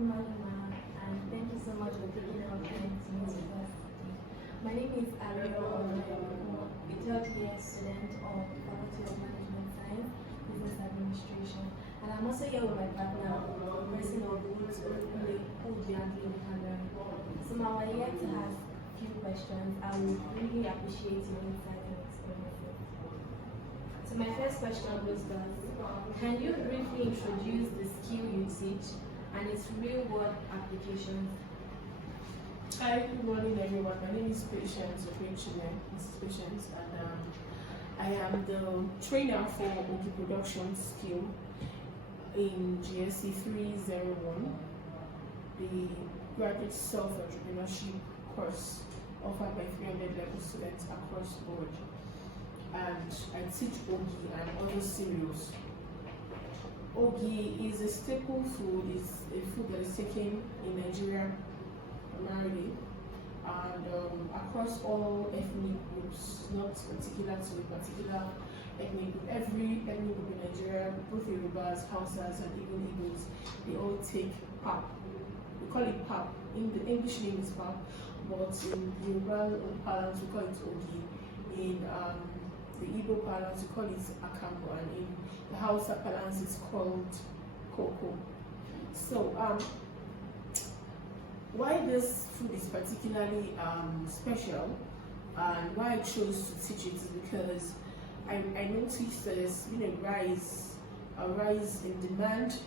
Good morning, ma'am, and thank you so much for taking out time to meet with us. My name is Ariel Ogi, a third year student of Faculty of Management Science, Business Administration, and I'm also here with my partner, the person of Ogi and So now we're here to ask a few questions. I would really appreciate your insight and experiences. So my first question goes thus: can you briefly introduce the skill you teach and its real-world applications? Hi, good morning everyone. My name is Patience Operation. This is Patience, and I am the trainer for Ogi Production Skill in GSC 301, the graduate self-entrepreneurship course offered by 300 level students across the board. And I teach Ogi and other cereals. Ogi is a staple food, it's a food that is taken in Nigeria primarily, and across all ethnic groups, not particular to a particular ethnic group. Every ethnic group in Nigeria, both Yorubas, Hausas, and even Igbos, they all take pap. We call it pap. In the English name is pap, but in Yoruba parlance we call it Ogi. In the Igbo parlance we call it Akamu, and in the Hausa parlance it's called cocoa. So why this food is particularly special and why I chose to teach it is because I noticed there's been a rise in demand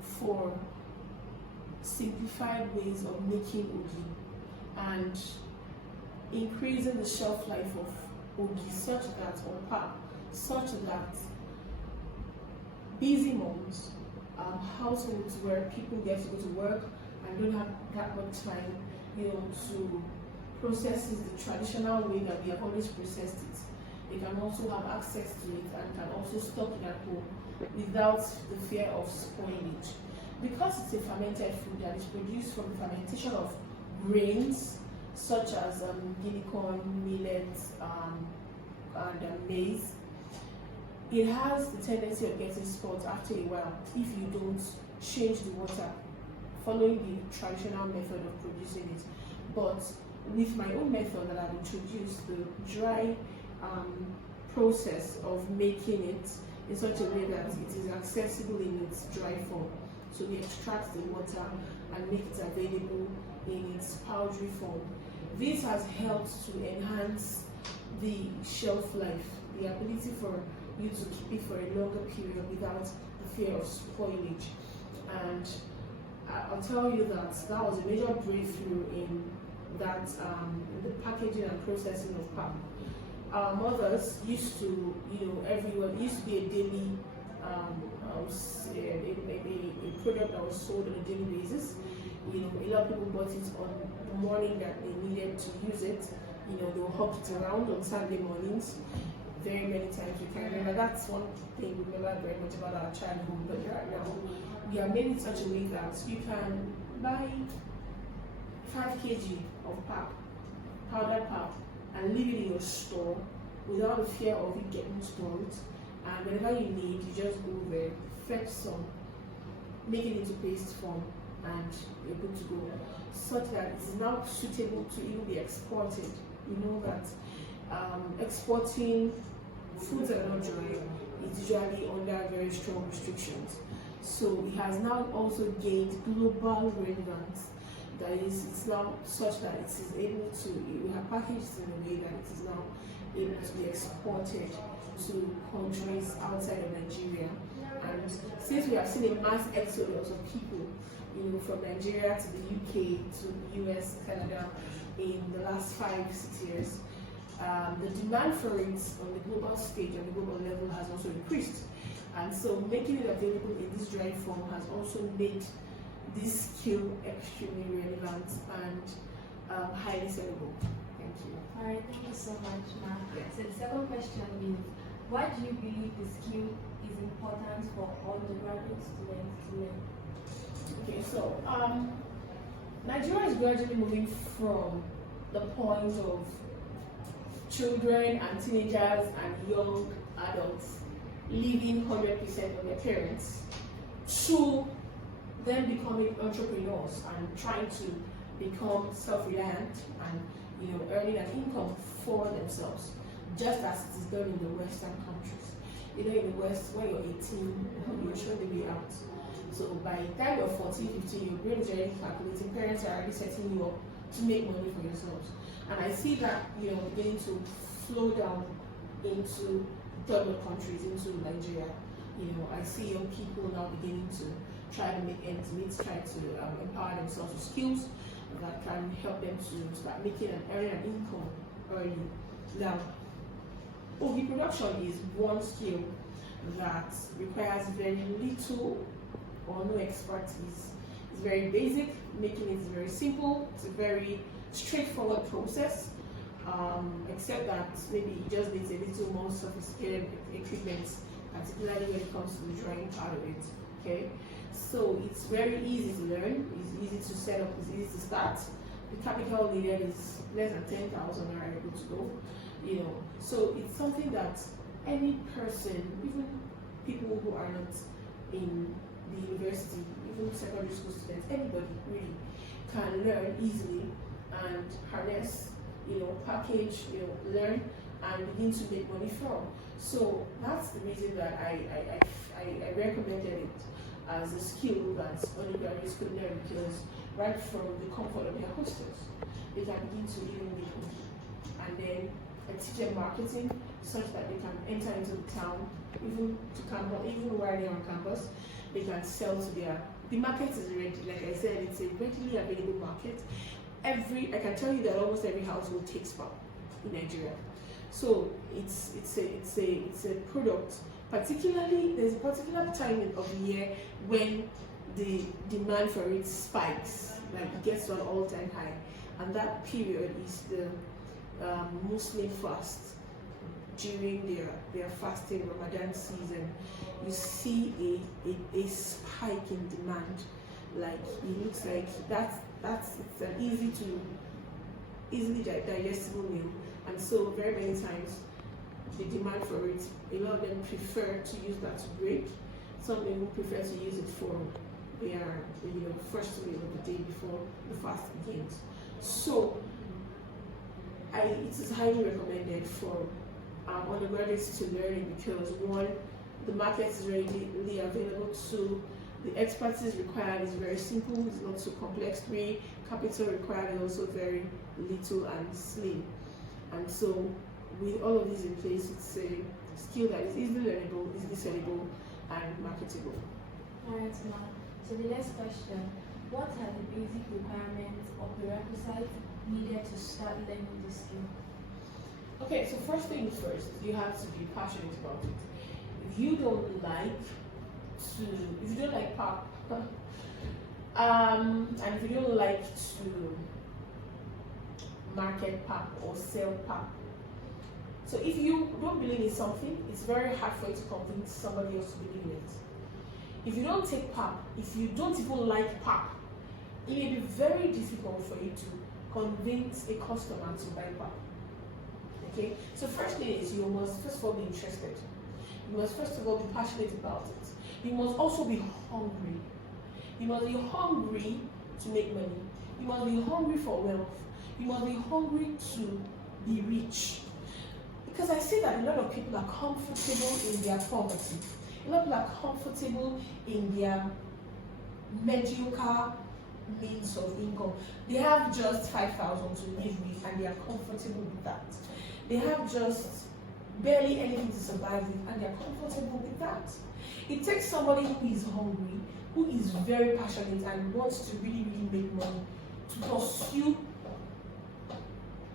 for simplified ways of making Ogi and increasing the shelf life of Ogi such that busy moms, households where people get to go to work and don't have that much time, to process it the traditional way that we have always processed it. They can also have access to it and can also stock it at home without the fear of spoilage. Because it's a fermented food that is produced from the fermentation of grains such as guinea corn, millet, and maize, it has the tendency of getting spoiled after a while if you don't change the water following the traditional method of producing it. But with my own method that I've introduced, the dry process of making it in such a way that it is accessible in its dry form. So we extract the water and make it available in its powdery form. This has helped to enhance the shelf life, the ability for you to keep it for a longer period without the fear of spoilage. And I'll tell you that was a major breakthrough in that the packaging and processing of pap. Our mothers used to, everyone used to be a daily a product that was sold on a daily basis. A lot of people bought it on the morning that they needed to use it. They will hawk it around on Sunday mornings. Very many times we can remember. That's one thing we remember very much about our childhood. But right now, we are made in such a way that you can buy 5 kg of pap, powdered pap, and leave it in your store without the fear of it getting spoiled. And whenever you need, you just go there, fetch some, make it into paste form, and you're good to go. Such that it is now suitable to even be exported. You know that exporting foods that are not dry is usually under very strong restrictions. So it has now also gained global relevance. That is, it's now such that it is able to, we have packaged in a way that it is now able to be exported to countries outside of Nigeria. And since we have seen a mass exodus of people, from Nigeria to the UK, to the US, Canada, in the last 5-6 years, the demand for it on the global stage and the global level has also increased. And so making it available in this dry form has also made this skill extremely relevant and highly sellable. Thank you. All right, thank you so much, ma'am. So the second question is, why do you believe the skill is important for all the graduate students to learn? Okay, so Nigeria is gradually moving from the point of children and teenagers and young adults living 100% on their parents to them becoming entrepreneurs and trying to become self-reliant and earning an income for themselves, just as it is done in the Western countries. In the West, when you're 18, you're showing the way out. So by the time you're 14, 15, your brain is already calculating, parents are already setting you up to make money for yourselves. And I see that beginning to flow down into third world countries, into Nigeria. I see young people now beginning to try to make ends meet, try to empower themselves with skills that can help them to start making and earning an income early. Now, Ogi production is one skill that requires very little or no expertise. It's very basic, making it very simple. It's a very straightforward process, except that maybe it just needs a little more sophisticated equipment, particularly when it comes to the drying part of it. Okay, so it's very easy to learn, it's easy to set up, it's easy to start. The capital needed is less than 10,000 are able to go. So it's something that any person, even people who are not in the university, even secondary school students, anybody really can learn easily and harness, package, learn and begin to make money from. So that's the reason that I recommended it as a skill that undergraduates could learn, because right from the comfort of their hostels, they can begin to even make money. And then I teach them marketing such that they can enter into the town, even to campus, even while they're on campus, they can sell to the market is ready. Like I said, it's a readily available market. I can tell you that almost every household takes pap in Nigeria. So it's a product. Particularly, there's a particular time of the year when the demand for it spikes, like it gets to an all-time high, and that period is the Muslim fast. During their fasting Ramadan season, you see a spike in demand. Like it looks like it's an easily digestible meal, and so very many times the demand for it, a lot of them prefer to use that to break. Some people prefer to use it for their first meal of the day before the fast begins. So it is highly recommended for undergraduates to learn it, because one, the market is readily available. Two, the expertise required is very simple, it's not so complex. Three, capital required is also very little and slim. And so with all of these in place, it's a skill that is easily learnable, easily sellable, and marketable. Alright, ma'am. So the next question: what are the basic requirements or prerequisites needed to start learning this skill? Okay, so first things first, you have to be passionate about it. If you don't like pap, and if you don't like to market pap or sell pap, so if you don't believe in something, it's very hard for you to convince somebody else to believe in it. If you don't take pap, if you don't even like pap, it may be very difficult for you to convince a customer to buy pap. Okay, so first thing is you must first of all be interested. You must first of all be passionate about it. You must also be hungry. You must be hungry to make money. You must be hungry for wealth. You must be hungry to be rich. Because I see that a lot of people are comfortable in their poverty. A lot of people are comfortable in their mediocre means of income. They have just 5,000 to live with and they are comfortable with that. They have just barely anything to survive with and they are comfortable with that. It takes somebody who is hungry, who is very passionate and wants to really, really make money to pursue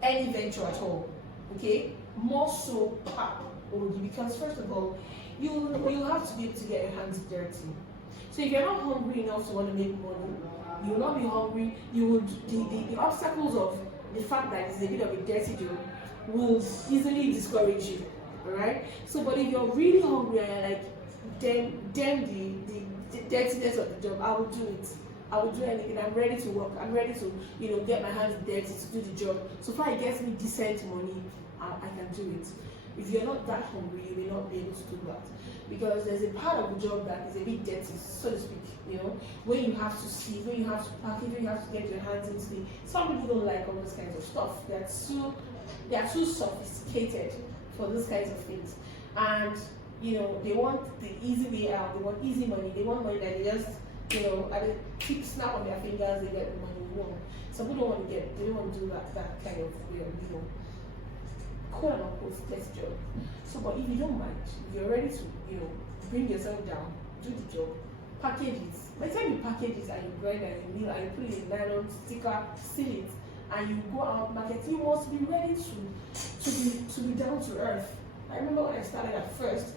any venture at all. Okay? More so pap Ogi, because first of all, you have to be able to get your hands dirty. So if you're not hungry enough to want to make money, you will not be hungry. The obstacles of the fact that it's a bit of a dirty job will easily discourage you. Alright? So but if you're really hungry and you're like, then the dirtiness of the job, I will do it. I will do anything. I'm ready to work. I'm ready to, get my hands dirty to do the job. So far it gets me decent money, I can do it. If you're not that hungry, you may not be able to do that. Because there's a part of the job that is a bit dirty, so to speak, when you have to see, when you have to package, when you have to get your hands into the, some people don't like all those kinds of stuff. They are too sophisticated for those kinds of things. And they want the easy way out, they want easy money, they want money that they just, at a quick snap on their fingers, they get the money. Some people don't want to do that kind of, quote unquote test job. So, but if you don't mind, if you're ready to, bring yourself down, do the job, package it. By the time you package it and you grind and you mill and you put it in nylon, sticker, seal it, and you go out market, you must be ready to be down to earth. I remember when I started at first,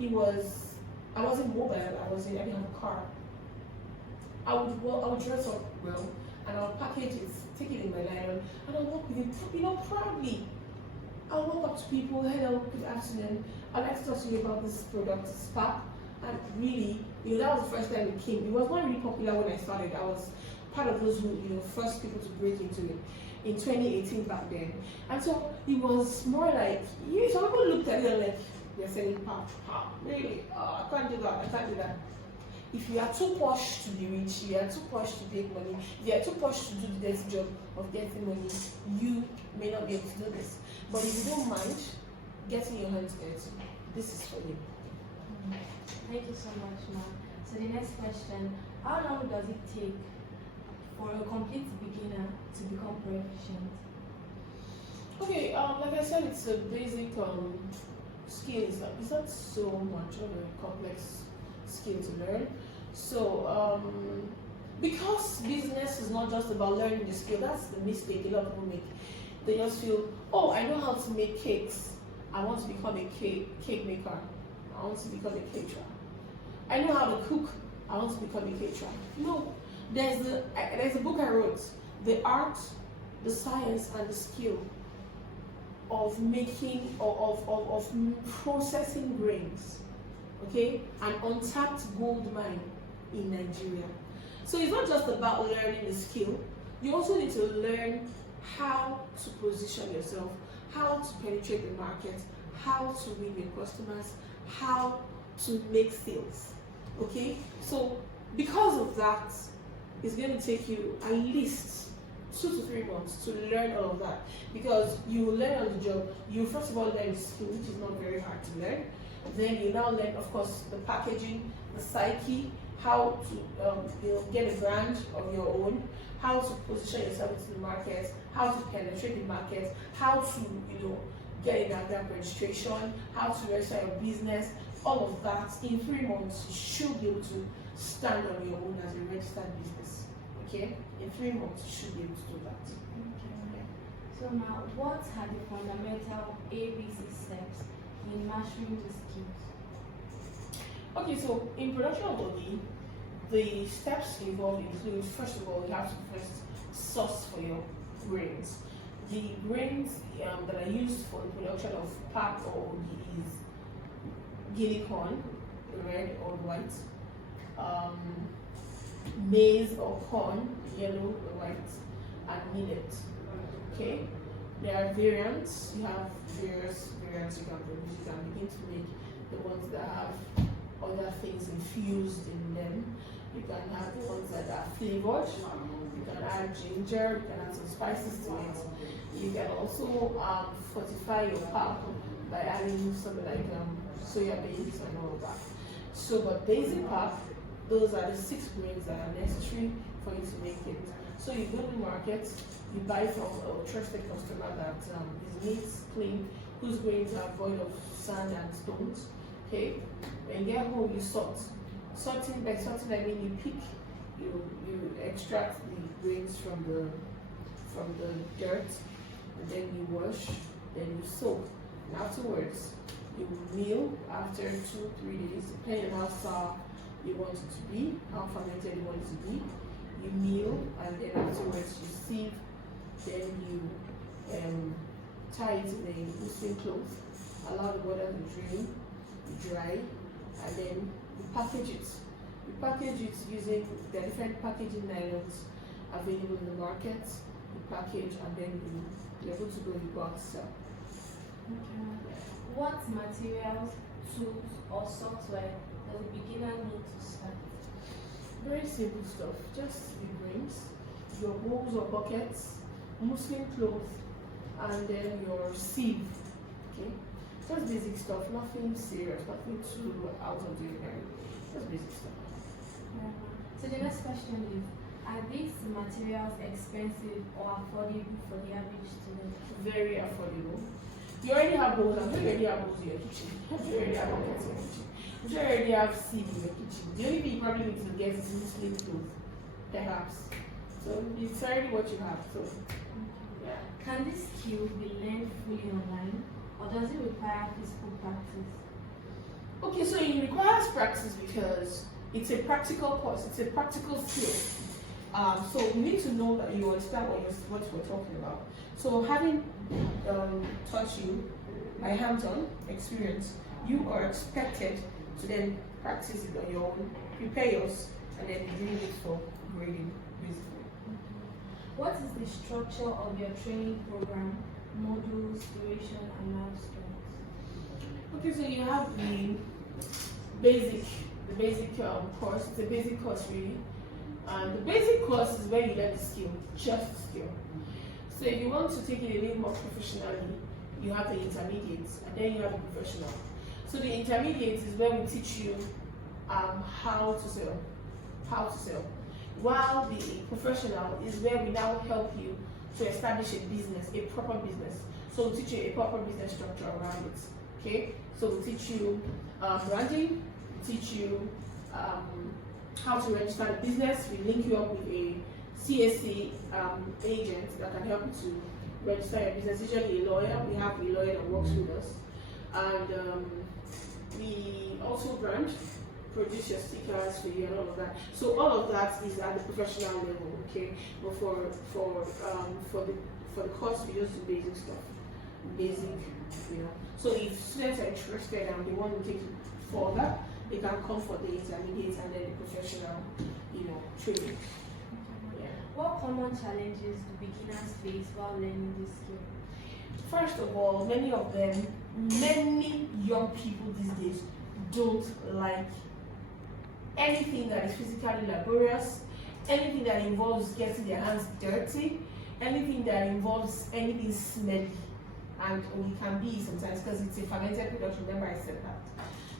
I wasn't mobile, I didn't have a car. I would dress up well, and I would package it, take it in my nylon, and I'll walk with it, proudly. I'll walk up to people, hello, good afternoon. I'd like to talk to you about this product, Spark. And really, that was the first time it came. It was not really popular when I started. I was part of those who, first people to break into it in 2018 back then. And so it was more like, some people looked at it and like, they're selling pap, really? Oh, I can't do that. If you are too posh to be rich, you are too posh to make money, if you are too posh to do the dirty job of getting money, you may not be able to do this. But if you don't mind getting your hands dirty, this is for you. Thank you so much, ma'am. So the next question, how long does it take for a complete beginner to become proficient? Okay, like I said, it's a basic skill. It's not so much of a complex skill to learn. So, because business is not just about learning the skill, that's the mistake a lot of people make. They just feel, oh, I know how to make cakes. I want to become a cake maker. I want to become a caterer. I know how to cook. I want to become a caterer. No, there's a book I wrote, The Art, the Science, and the Skill of making or of processing grains. Okay, an untapped gold mine in Nigeria. So it's not just about learning the skill. You also need to learn how to position yourself, how to penetrate the market, how to win your customers, how to make sales. Okay, so because of that, it's going to take you at least 2 to 3 months to learn all of that, because you will learn on the job. You first of all learn the skill, which is not very hard to learn. Then you now learn, of course, the packaging, the psyche, how to get a brand of your own, how to position yourself into the market, how to penetrate the market, how to get an AGAM registration, how to register your business. All of that in 3 months, you should be able to stand on your own as a registered business. Okay, in 3 months, you should be able to do that. Okay. So now, what are the fundamental ABC steps in mastering the skills? Okay, so in production of Ogi, the steps involved include, first of all, you have to first source for your grains. The grains that are used for the production of pap or Ogi is guinea corn, red or white, maize or corn, yellow or white, and millet. Okay, there are variants. You have various variants you can produce. You can begin to make the ones that have other things infused in them. You can have the ones that are flavored. You can add ginger. You can add some spices to it. You can also fortify your pap by adding something like soya beans and all of that. So, but basic pap, those are the 6 grains that are necessary for you to make it. So you go to the market, you buy from a trusted customer that is neat, clean, whose grains are void of sand and stones. Okay, when you get home, you sort. Sorting, by sorting I mean you pick, you extract the grains from the dirt, and then you wash, then you soak. And afterwards, you mill after 2-3 days, depending on how sour you want it to be, how fermented you want it to be. You mill, and then afterwards you sieve, then you tie it in a loose cloth, allow the water to drain, you dry, and then you package it. You package it using the different packaging nylons available in the market. You package, and then you're able to go and go out to sell. Okay. What materials, tools, or software does a beginner need to start? Very simple stuff. Just the grains, your bowls or buckets, Muslim clothes, and then your sieve. Okay, just basic stuff. Nothing serious. Nothing too out of the ordinary. Just basic stuff. So the next question is, are these materials expensive or affordable for the average student? Very affordable. You already have bowls. I'm sure you already have bowls in your kitchen. I'm sure you already have buckets in your kitchen. I'm sure you already have sieve in your kitchen. The only thing you probably need to get is Muslim clothes, perhaps. So it's already what you have. So yeah. Can this skill be learned fully online, or does it require physical practice? Okay, so it requires practice because it's a practical course. It's a practical skill. So you need to know that you understand what we're talking about. So having taught you by hands-on experience, you are expected to then practice it on your own, prepare yours, and then bring it for grading, basically. What is the structure of your training program, modules, duration, and milestones? Okay, so you have the basic course. It's a basic course really. And the basic course is where you learn the skill, just the skill. So if you want to take it a little more professionally, you have the intermediates, and then you have the professional. So the intermediates is where we teach you how to sell. While the professional is where we now help you to establish a business, a proper business. So we'll teach you a proper business structure around it. Okay? So we'll teach you branding, teach you how to register the business. We link you up with a CSC agent that can help you to register your business. Usually a lawyer. We have a lawyer that works with us, and we also brand, produce your stickers for you and all of that. So all of that is at the professional level, okay? But for the course, we just do basic stuff, So if students are interested and they want to take it further, they can come for the intermediate and then the professional, training. Yeah. What common challenges do beginners face while learning this skill? First of all, many young people these days don't like anything that is physically laborious, anything that involves getting their hands dirty, anything that involves anything smelly. And we can be sometimes because it's a fermented production. Remember I said that.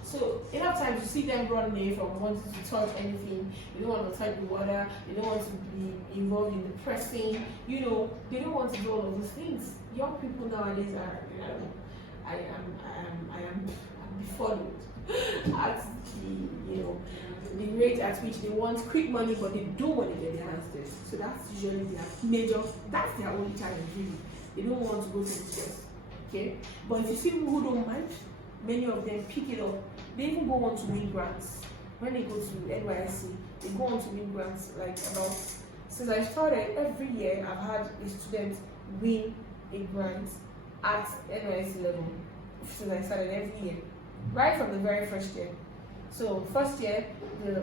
So a lot of times you see them run away from wanting to touch anything. They don't want to touch the water. They don't want to be involved in the pressing. They don't want to do all of those things. Young people nowadays are, I am befuddled at the rate at which they want quick money, but they don't want to get their hands dirty. So that's usually that's their only challenge really. They don't want to go to the stress. Okay? But if you see people who don't mind, many of them pick it up. They even go on to win grants. When they go to NYSC, they go on to win grants. Since I started, every year I've had a student win a grant at NYSC level. Since I started every year, right from the very first year. So first year, one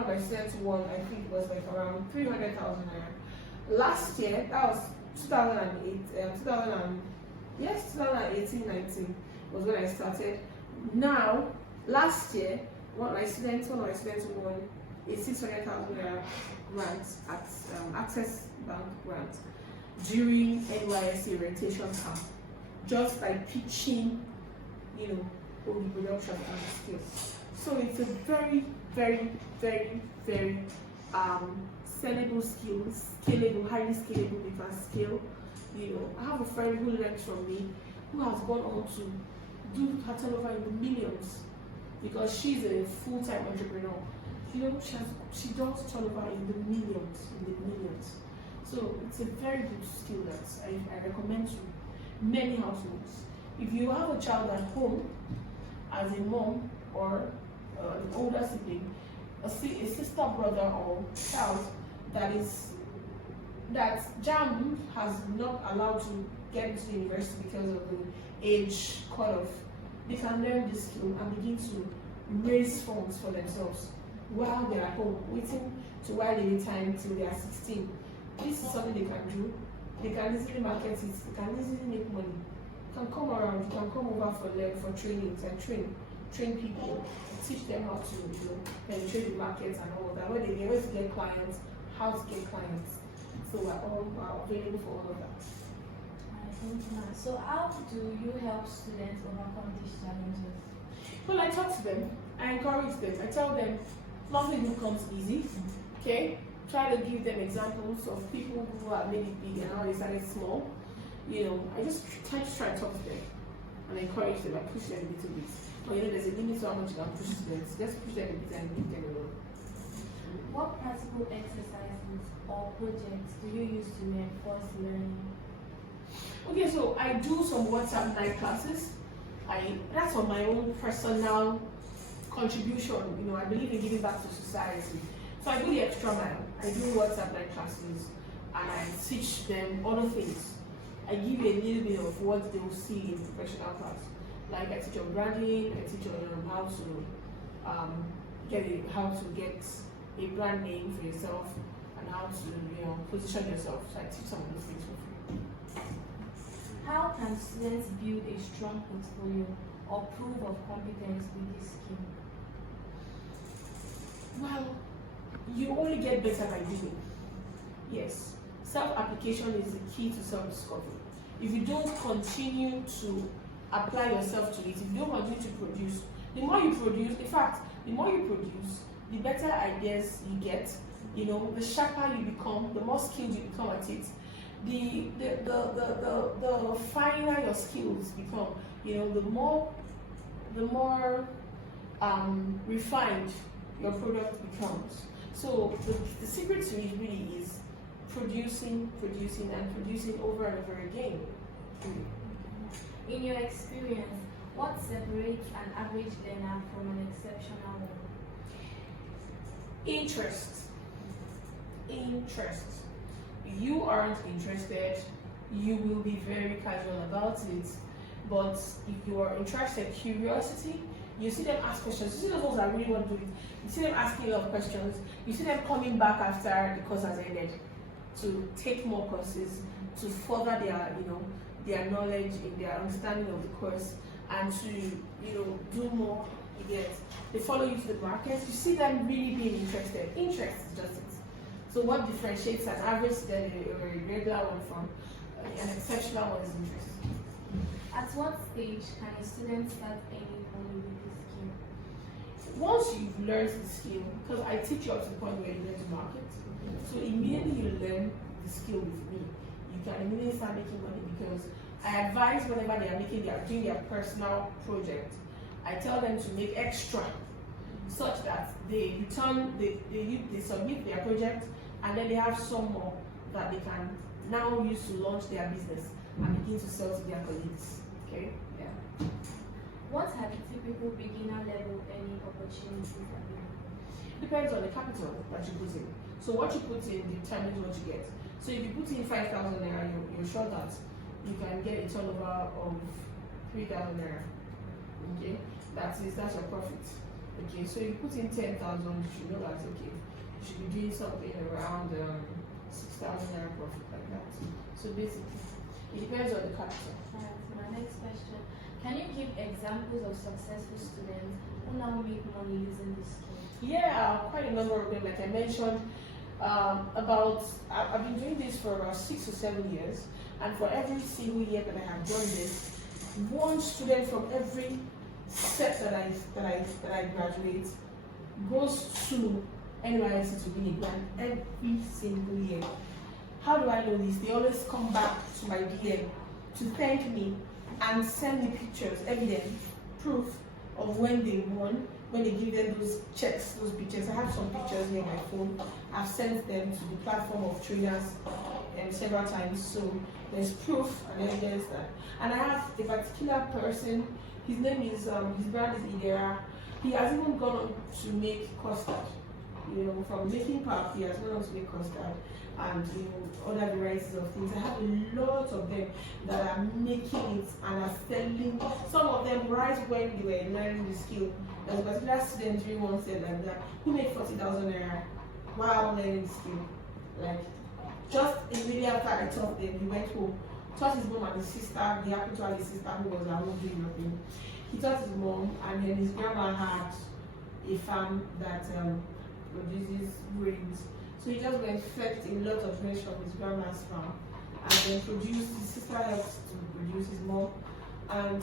of my students won, I think it was around 300,000 naira. Last year, that was 2018-19 was when I started. Now, last year, one of my students won a 600,000 naira grant at Access Bank grant during NYSC orientation camp, just by pitching, Ogi Production and skills. So it's a very, very, very, very sellable skill, scalable, highly scalable. You can scale. I have a friend who learns from me, who has gone on to do her turnover in the millions because she's a full-time entrepreneur. She does turnover in the millions. So it's a very good skill that I recommend to many households. If you have a child at home, as a mom or an older sibling, a sister, brother, or child that JAM has not allowed to get into the university because of the age cutoff, they can learn this skill and begin to raise funds for themselves while they're at home, waiting to while they retire till they are 16. This is something they can do. They can easily market it. They can easily make money. can come around, you can come over for trainings and train people, teach them how to, penetrate the markets and all of that. Where to get clients, how to get clients. So we're all available for all of that. So how do you help students overcome these challenges? Well, I talk to them, I encourage them, I tell them nothing comes easy. Okay? Try to give them examples of people who are maybe big and how they started small. I just try to talk to them and encourage them and push them a little bit. But there's a limit to how much you can push students. Just push them a bit and leave them alone. What practical exercises or projects do you use to reinforce learning? Okay, so I do some WhatsApp night classes. That's on my own personal contribution. I believe in giving back to society. So I do the extra mile. I do WhatsApp night classes and I teach them other things. I give you a little bit of what they will see in professional class. Like I teach on branding, I teach on how to get a brand name for yourself and how to position yourself. So I teach some of those things for free. How can students build a strong portfolio or proof of competence with this skill? Well, you only get better by doing. Yes, self-application is the key to self-discovery. If you don't continue to apply yourself to it, if you don't continue to produce, the more you produce, in fact, the more you produce, the better ideas you get, the sharper you become, the more skilled you become at it, the finer your skills become, the more refined your product becomes. So the secret to it really is producing and producing over and over again. In your experience, what separates an average learner from an exceptional one? Interest. If you aren't interested, you will be very casual about it. But if you are interested, curiosity, you see them ask questions. You see those ones that really want to do it. You see them asking a lot of questions. You see them coming back after the course has ended to take more courses, to further their knowledge in their understanding of the course, and to do more. They follow you to the market. You see them really being interested. Interest is just it. So what differentiates an average student or a regular one from an exceptional one is interest. At what stage can a student start earning money with this skill? Once you've learned the skill, because I teach you up to the point where you learn to market, so immediately you learn the skill with me, you can immediately start making money, because I advise whenever they are doing their personal project, I tell them to make extra such that they submit their project and then they have some more that they can now use to launch their business and begin to sell to their colleagues. Okay? Yeah. What are the typical beginner level earning opportunities available? Depends on the capital that you put in. So what you put in determines what you get. So if you put in 5,000 naira, you're sure that you can get a turnover of 3,000 naira. Okay, that's your profit. Okay, so you put in 10,000, you should know that you should be doing something around 6,000 naira profit, like that. So basically, it depends on the capital. Alright, so my next question: can you give examples of successful students who now make money using this skill? Yeah, quite a number of them. Like I mentioned, I've been doing this for about 6 or 7 years, and for every single year that I have done this, one student from every set that I graduate goes to NYSC to win a grant every single year. How do I know this? They always come back to my DM to thank me and send me pictures, evidence, proof of when they won, when they give them those checks, those pictures. I have some pictures here on my phone. I've sent them to the platform of trainers several times, so there's proof and evidence that. And I have a particular person, his name is, his brand is Idera. He has even gone on to make custard. From making pap, he has gone on to make custard and other varieties of things. I have a lot of them that are making it and are selling. Some of them right when they were learning the skill. There's a particular student during one said like that who made 40,000 naira while learning the skill. Like just immediately after I taught them, he went home Taught his mom and his sister. He happened to have a sister who was at home doing nothing. He taught his mom, and then his grandma had a farm that produces grains. So he just went fetched a lot of grains from his grandma's farm, and then produced. His sister helped to produce his mom, and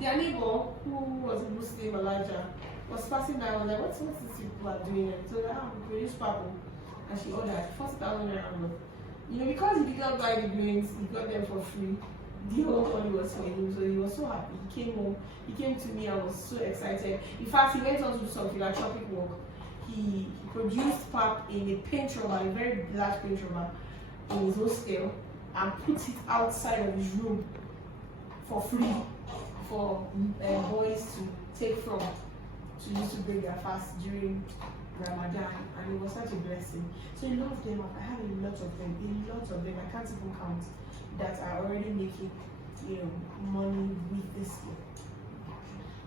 their neighbor, who was a Muslim, Elijah, was passing by. I was like, what's these people are doing? And so we produce purple, and she ordered 40,000 naira. You know, because he did not buy the grains, he got them for free. The whole money was for him, so he was so happy. He came home, he came to me, I was so excited. In fact, he went on to some philanthropic work. He produced pap in a paint rubber, a very large paint rubber, in his hostel, and put it outside of his room for free for boys to take from, to use to break their fast during Ramadan, and it was such a blessing. So a lot of them, I have a lot of them, I can't even count, that are already making, money with this skill.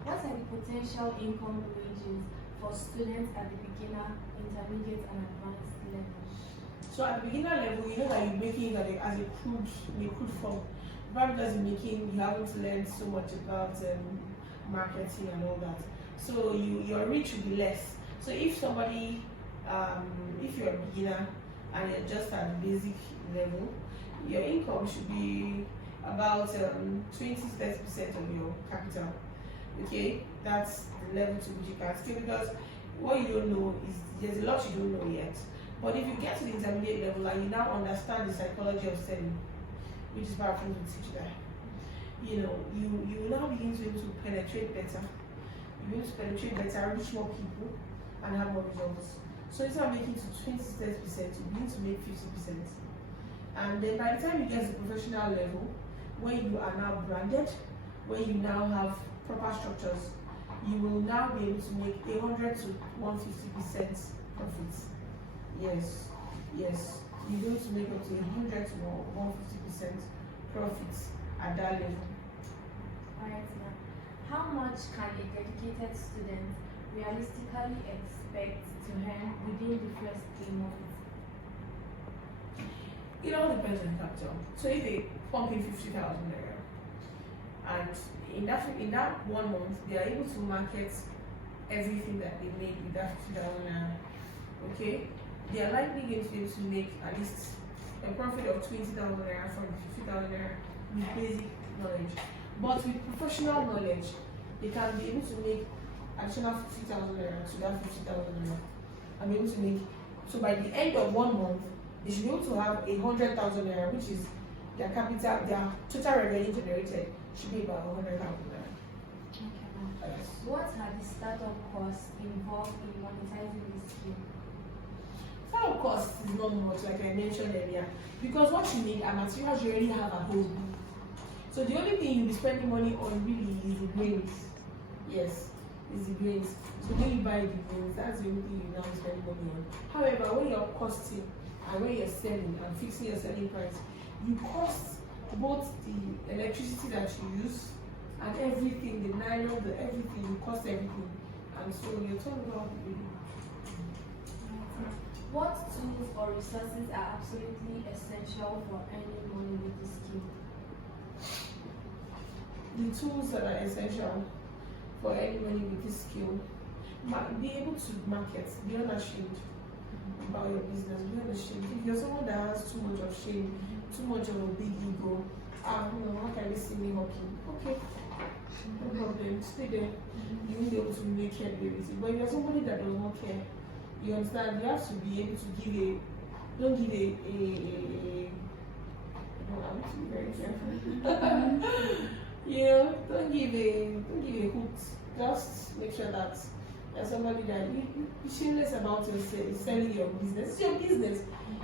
What are the potential income ranges for students at the beginner, intermediate, and advanced level? So at the beginner level, you know that you're making it as a crude form. Probably because you haven't learned so much about marketing and all that. So your reach will be less. So if somebody, if you're a beginner and you're just at the basic level, your income should be about 20-30% of your capital. Okay, that's the level to which you can scale, because what you don't know is there's a lot you don't know yet. But if you get to the intermediate level and you now understand the psychology of selling, which is why I'm going to teach that, you will now begin to be able to penetrate better. You'll be able to penetrate better, reach more people, and have more results. So instead of making to 20-30%, you begin to make 50%. And then by the time you get to the professional level, where you are now branded, where you now have proper structures, you will now be able to make 100 to 150% profits. Yes. You're going to make up to 100 to 150% profits at that level. Alright, now, how much can a dedicated student realistically expect to earn within the first 3 months? It all depends on capital. So if they pump in 50,000 naira, and in that 1 month they are able to market everything that they made with that 50,000 naira, okay, they are likely going to be able to make at least a profit of 20,000 naira from 50,000 naira with basic knowledge. But with professional knowledge, they can be able to make additional 50,000 naira to that 50,000 naira, and be able to make. So by the end of 1 month, they should be able to have 100,000 naira, which is their capital, their total revenue generated should be about 100,000 naira. Okay. Yes. What are the startup costs involved in monetizing this skill? Startup costs is not much, like I mentioned earlier, because what you need are materials you already have at home. So the only thing you'll be spending money on really is the grains. Yes, is the grains. So when you buy the grains, that's the only thing you now spend money on. However, when you're costing and when you're selling and fixing your selling price, you cost both the electricity that you use and everything, the nylon, the everything, you cost everything. And so you're talking about really. What tools or resources are absolutely essential for earning money with this skill? The tools that are essential for earning money with this skill: be able to market, be unashamed about your business, be unashamed. If you're someone that has too much of shame, too much of a big ego, how can they see me working? Okay, no problem, stay there. You won't be able to make headway with it. But if you're somebody that does not care, you understand, you have to be able to give don't give no, I have to be very careful. Don't give a hoot. Just make sure that you're somebody that you're shameless about selling your business. It's your business.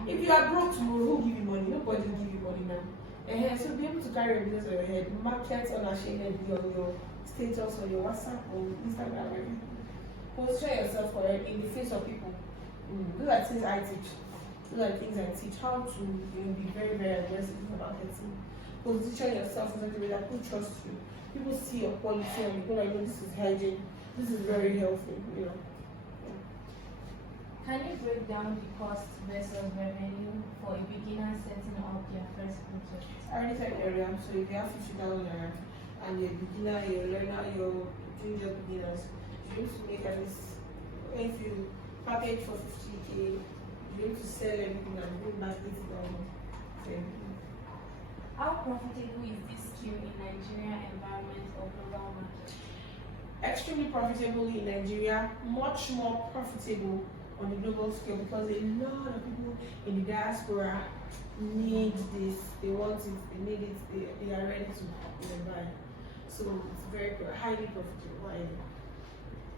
If you are broke tomorrow, who give you money? Nobody will give you money now. So be able to carry your business on your head, market unashamedly on your status, on your WhatsApp, on Instagram, everything. Position yourself correct in the face of people. Those are things I teach. Those are things I teach. How to be very, very aggressive about marketing. Position yourself in such a way that people trust you. People see your quality and people like, this is hygiene. This is very healthy. Can you break down the cost versus revenue for a beginner setting up their first project? anytime area. So if you have 50,000 naira and you're a beginner, you're a learner, you're doing just beginners, you need to make at least, if you package for 50k, you need to sell everything and bring back 80,000. How profitable is this skill in Nigerian environment or global market? Extremely profitable in Nigeria, much more profitable on the global scale because a lot of people in the diaspora need this, they want it, they need it, they are ready to buy. So it's very highly profitable.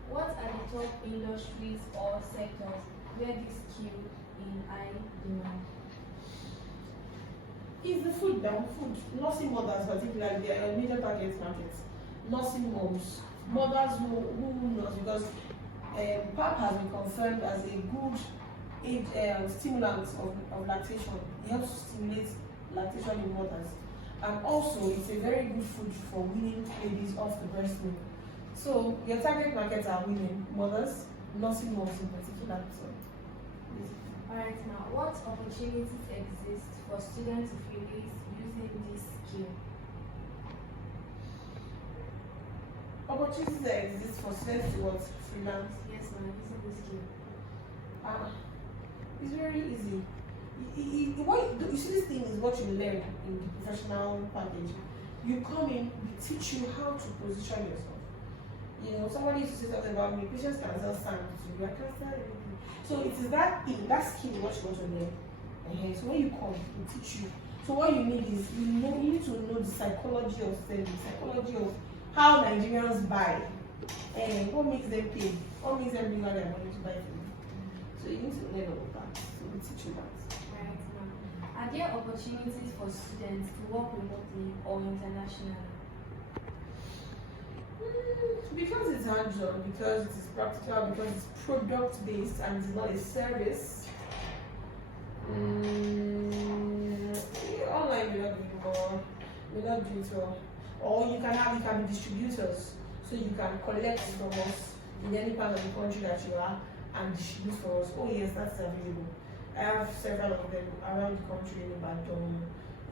What are the top industries or sectors where this skill in high demand? Is the food down? Food. Nursing mothers, particularly, they are major target markets. Nursing moms, mothers who nurse because PAP has been confirmed as a good stimulant of lactation. It helps to stimulate lactation in mothers. And also, it's a very good food for weaning babies off the breast milk. So, your target markets are women, mothers, nursing moms in particular. So, alright, now, what opportunities exist for students to freelance using this skill? Opportunities that exist for students to what? Freelance? Yes, ma'am, using this skill. It's very easy. What you see, this thing is what you learn in the professional package. You come in, we teach you how to position yourself. You know, somebody used to say something about me, patients can sell sand to you, I can't sell anything. So it is that thing, that skill what you want to learn. So when you come, we teach you. So what you need is, you need to know the psychology of selling, the psychology of how Nigerians buy, and what makes them pay, what makes them bring out their money to buy food. So you need to learn all of that. So we teach you that. Right, ma'am. Are there opportunities for students to work remotely or internationally? Because it's hands-on, because it is practical, because it's product-based and it's not a service. Online we're not doing more, we're not doing it well. Or you can be distributors, so you can collect from us in any part of the country that you are and distribute for us. Oh yes, that's available. I have several of them around the country, in Ibadan,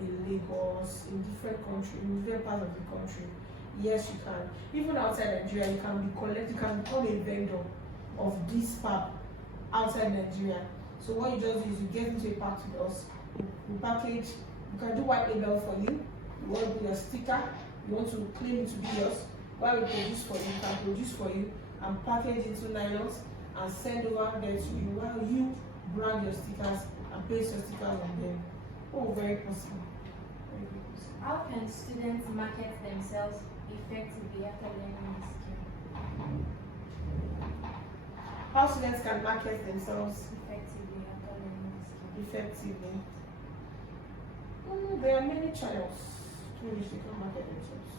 in Lagos, in different countries, in different parts of the country. Yes, you can. Even outside Nigeria, you can become a vendor of this pap outside Nigeria. So what you just do is you get into a pack with us, we package, you can do white label for you, you want to do your sticker, you want to claim it to be yours, while we produce for you, we can produce for you and package into nylons and send over there to you while you brand your stickers and paste your stickers on them. Oh, very possible. Very good possible. How can students market themselves effectively after learning this skill? How students can market themselves Effectively after learning this skill. effectively? There are many channels through which they can market themselves.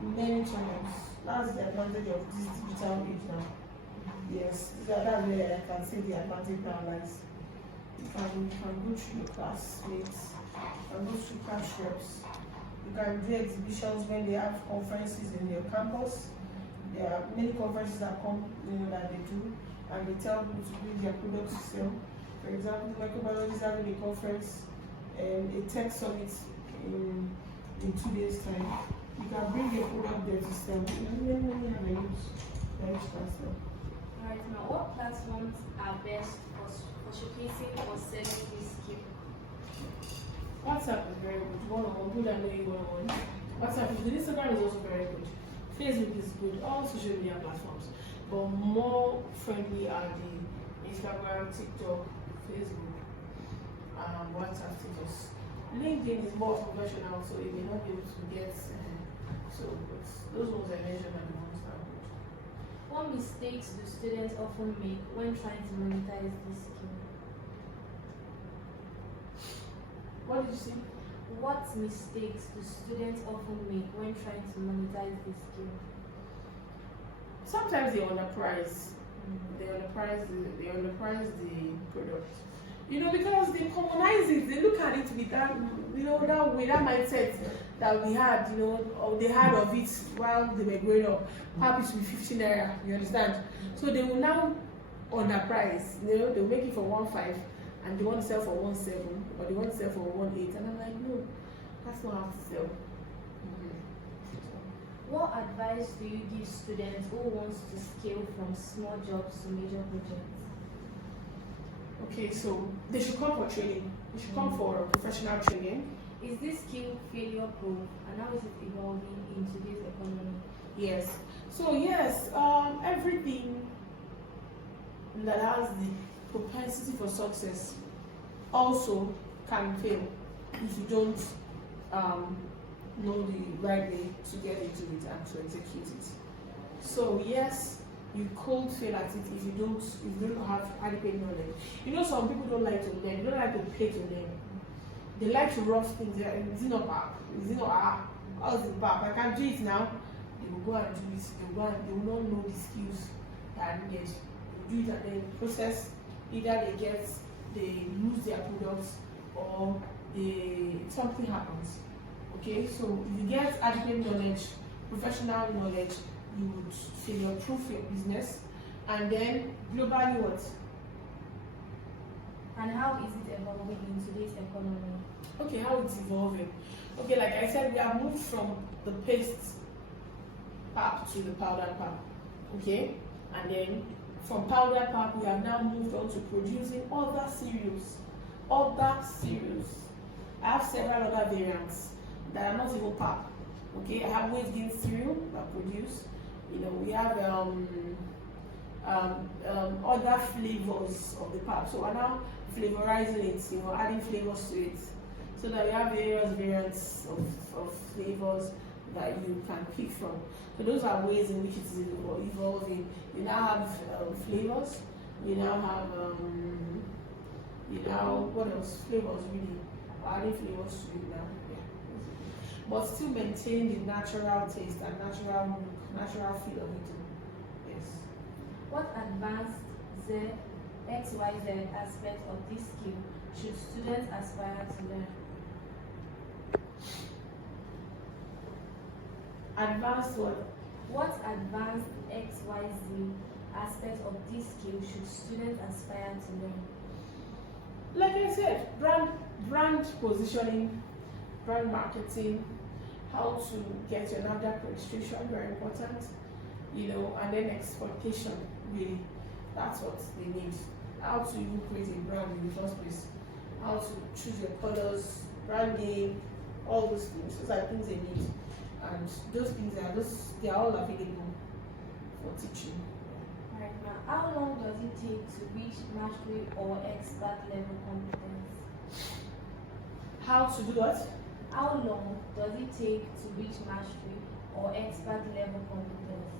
Many channels. That's the advantage of this digital age now. Yes, that's where I can see the advantage now lies. You can go through your classmates, you can go through cash reps, you can do exhibitions when they have conferences in their campus. There are many conferences that come, that they do, and they tell people to bring their products to sell. For example, the microbiology is having a conference, a tech summit in 2 days' time. You can bring your product there to sell. Many have a use that you can sell. Alright, now what platforms are best for showcasing or selling this skill? WhatsApp is very good. One-on-one, good and know you one-on-one. WhatsApp is good. Instagram is also very good. Facebook is good. All social media platforms. But more friendly are the Instagram, TikTok, Facebook, WhatsApp status. LinkedIn is more professional, so you may not be able to get. But those ones I mentioned are the ones that are good. What mistakes do students often make when trying to monetize this skill? What did you say? What mistakes do students often make when trying to monetize this skill? Sometimes they underprice. They underprice the product. Because they commonize it. They look at it with that, that way, that mindset that we had, or they had of it while they were growing up. Happy to be 15 naira. You understand? So they will now underprice. They'll make it for 1.5, and they want to sell for 1.7 or they want to sell for 1.8, and I'm like, no, that's not how to sell. What advice do you give students who wants to scale from small jobs to major projects? Okay, so they should come for training. They should come for professional training. Is this skill failure proof, and how is it evolving in today's economy? Yes. So yes, everything that has the propensity for success also can fail if you don't know the right way to get into it and to execute it. So yes, you could fail at it if you don't have adequate knowledge. You know, some people don't like to learn. They don't like to pay to learn. They like to rush things. Is it not bad? Is it not how is it bad? I can do it now. They will go and do it. They will not know the skills that are needed. They will do it and then process. Either they lose their products or something happens. Okay, so if you get adequate knowledge, professional knowledge, you would failure-proof your business, and then globally what? And how is it evolving in today's economy? Okay, how it's evolving. Okay, like I said, we have moved from the paste pap to the powder pap. Okay, and then from powder pap, we have now moved on to producing other cereals. I have several other variants that are not even pap. Okay, I have weight gain cereal that I produce. You know, we have other flavors of the pap. So we're now flavorizing it, you know, adding flavors to it. So that we have various variants of flavors that you can pick from. So those are ways in which it is evolving. You now have flavors. You now have what else? Flavors really. Adding flavors to it now. But still maintain the natural taste and natural feel of it. Yes. What advanced XYZ aspect of this skill should students aspire to learn? Advanced what? What advanced XYZ aspect of this skill should students aspire to learn? Like I said, brand positioning, brand marketing, how to get your NAFDAC registration, very important, you know, and then exploitation, really, that's what they need. How to even create a brand in the first place, how to choose your colors, brand name, all those things. Those are things they need, and those things they are all available for teaching. Right now, how long does it take to reach mastery or expert level competence? How to do what? How long does it take to reach mastery or expert level competence?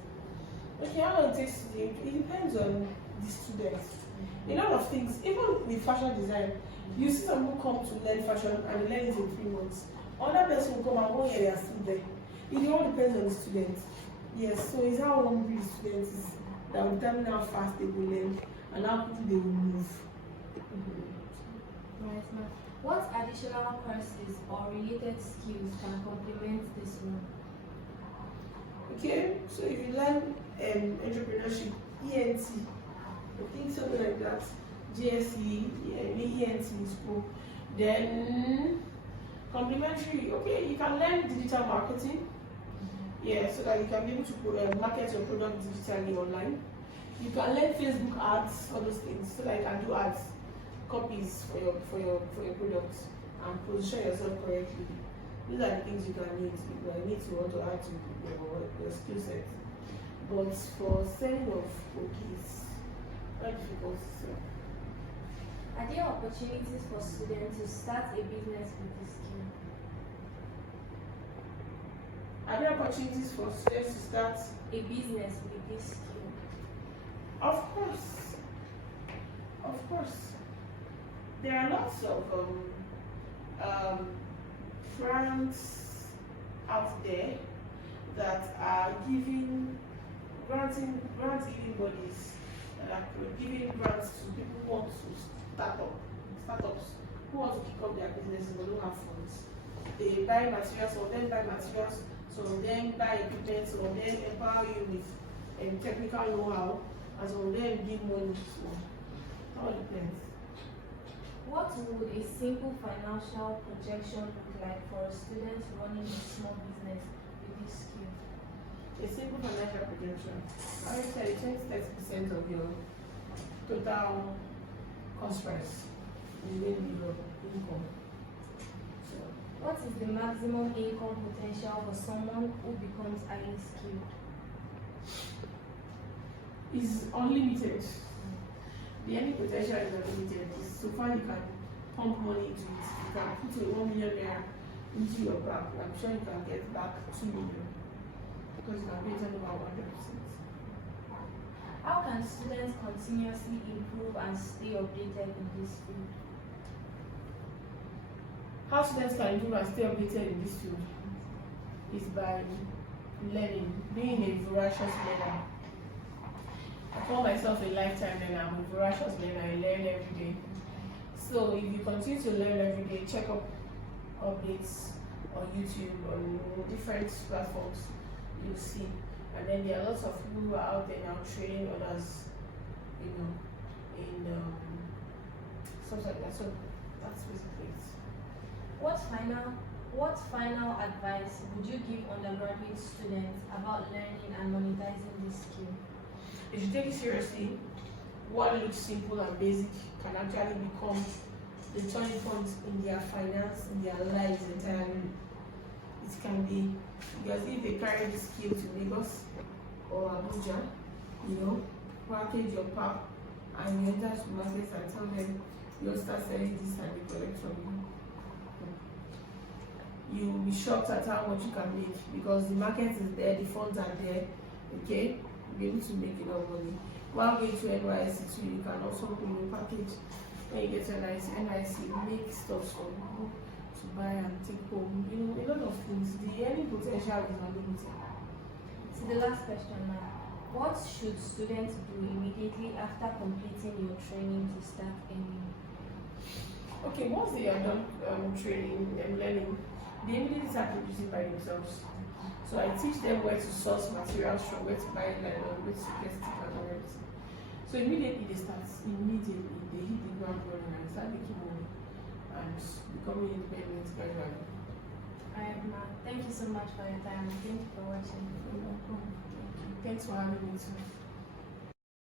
Okay, how long it takes to do it? It depends on the students. A lot of things, even with fashion design, you see some who come to learn fashion and they learn it in 3 months. Other person will come and 1 year they are still there. It all depends on the student. Yes, so it's how hungry the student is that will determine how fast they will learn and how quickly they will move. Right now, what additional courses or related skills can complement this one? Okay, so if you learn entrepreneurship, ENT, I think something like that, GSE, ENT in school, then complementary, okay, you can learn digital marketing, yeah, so that you can be able to market your product digitally online. You can learn Facebook ads, all those things, so that you can do ads, copies for your products, and position yourself correctly. These are the things you can need. You need to want to add to your skill set. But for selling of cookies, quite difficult to sell. Are there opportunities for students to start a business with this skill? Are there opportunities for students to start a business with this skill? Of course. Of course. There are lots of brands out there that are granting bodies that are giving grants to people who want to startups who want to kick off their businesses but don't have funds. They buy materials, some of them buy materials, some of them buy equipment, some of them empower you with technical know-how, and some of them give money. So it all depends. What would a simple financial projection look like for a student running a small business with this skill? A simple financial projection. I would say 20-30% of your total cost price is going to be your income. So, What is the maximum income potential for someone who becomes highly skilled? it's unlimited. The earning potential is unlimited. So far you can pump money into it. You can put a 1 million naira into your bank. I'm sure you can get back 2 million because you can pay it over 100%. How can students continuously improve and stay updated in this field? How students can improve and stay updated in this field is by learning, being a voracious learner. I call myself a lifetime learner. I'm a voracious learner. I learn every day. So if you continue to learn every day, check up updates on YouTube, on different platforms, you'll see. And then there are lots of people who are out there now training others, in stuff like that. So that's basically it. What final advice would you give undergraduate students about learning and monetizing this skill? If you take it seriously, what looks simple and basic can actually become the turning point in their finance, in their lives entirely. It can be because if they carry this skill to Lagos or Abuja, package your pack and you enter supermarkets and tell them you'll start selling this and they collect from you. You will be shocked at how much you can make because the market is there, the funds are there, okay? You'll be able to make enough money. While going to NYC too, you can also package. When you get to NYC, make stuff for you to buy and take home. A lot of things. The earning potential is unlimited. So the last question now. What should students do immediately after completing your training to start earning? Okay, once they are done training and learning, they immediately start producing by themselves. So I teach them where to source materials from, where to buy nylon, where to get stick and everything. So immediately they hit the ground running and start making money and becoming independent gradually. Alright, ma. Thank you so much for your time. Thank you for watching. Thanks for having me too.